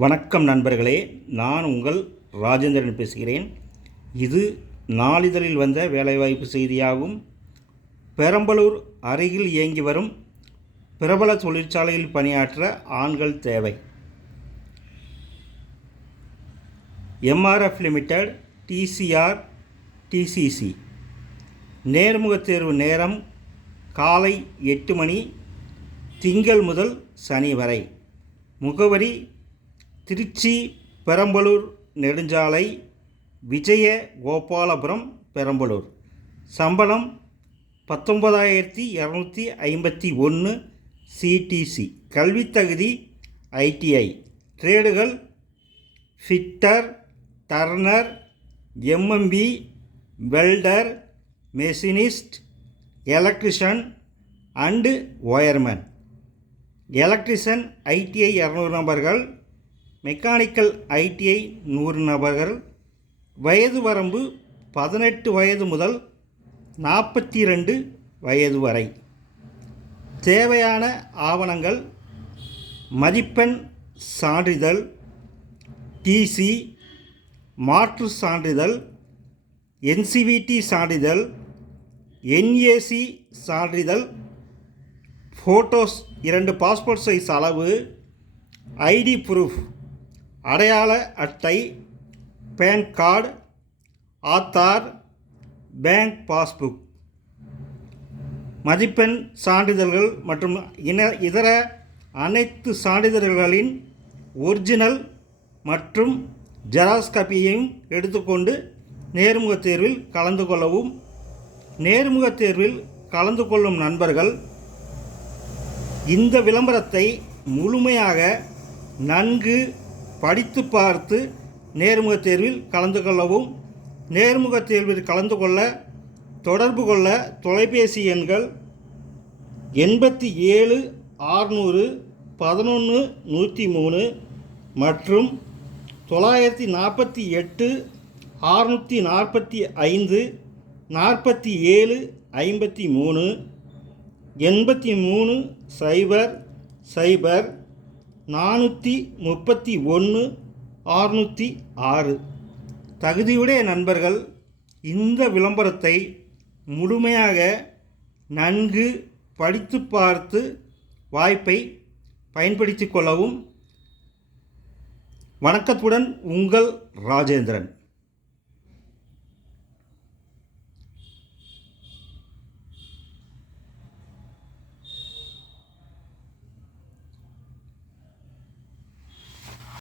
வணக்கம் நண்பர்களே, நான் உங்கள் ராஜேந்திரன் பேசுகிறேன். இது நாளிதழில் வந்த வேலைவாய்ப்பு செய்தியாகும். பெரம்பலூர் அருகில் இயங்கி வரும் பிரபல தொழிற்சாலையில் பணியாற்ற ஆண்கள் தேவை. MRF limited, DCR, DCC. நேர்முகத் தேர்வு நேரம் காலை 8 மணி, திங்கள் முதல் சனி வரை. முகவரி திருச்சி பெரம்பலூர் நெடுஞ்சாலை, விஜய கோபாலபுரம், பெரம்பலூர். சம்பளம் 19,251 சிடிசி. கல்வித்தகுதி ஐடிஐ. ட்ரேடுகள் fitter, turner, MMP, welder, machinist, electrician and wireman. Electrician ITI 200 நபர்கள், மெக்கானிக்கல் ஐடிஐ 100 நபர்கள். வயது வரம்பு 18 வயது முதல் 42 வயது வரை. தேவையான ஆவணங்கள்: மதிப்பெண் சான்றிதழ், டிசி, மாற்று சான்றிதழ், என்சிவிடி சான்றிதழ், என்ஏசி சான்றிதழ், ஃபோட்டோஸ் 2 பாஸ்போர்ட் சைஸ் அளவு, ஐடி ப்ரூஃப், அடையாள அட்டை, PAN card, Aadhaar, bank passbook. மதிப்பெண் சான்றிதழ்கள் மற்றும் இதர அனைத்து சான்றிதழ்களின் ஒரிஜினல் மற்றும் ஜெராக்ஸ் காப்பியையும் எடுத்துக்கொண்டு நேர்முகத் தேர்வில் கலந்து கொள்ளவும். நேர்முகத் தேர்வில் கலந்து கொள்ளும் நண்பர்கள் இந்த விளம்பரத்தை முழுமையாக நன்கு படித்து பார்த்து நேர்முகத் தேர்வில் கலந்து கொள்ளவும். நேர்முகத் தேர்வில் கலந்து கொள்ள தொடர்பு கொள்ள தொலைபேசி எண்கள் 87 600 11 103 மற்றும் 948 645 47 53 83 0 0 431 606. தகுதியுடைய நண்பர்கள் இந்த விளம்பரத்தை முழுமையாக நன்கு படித்து பார்த்து வாய்ப்பை பயன்படுத்திக் கொள்ளவும். வணக்கத்துடன் உங்கள் ராஜேந்திரன்.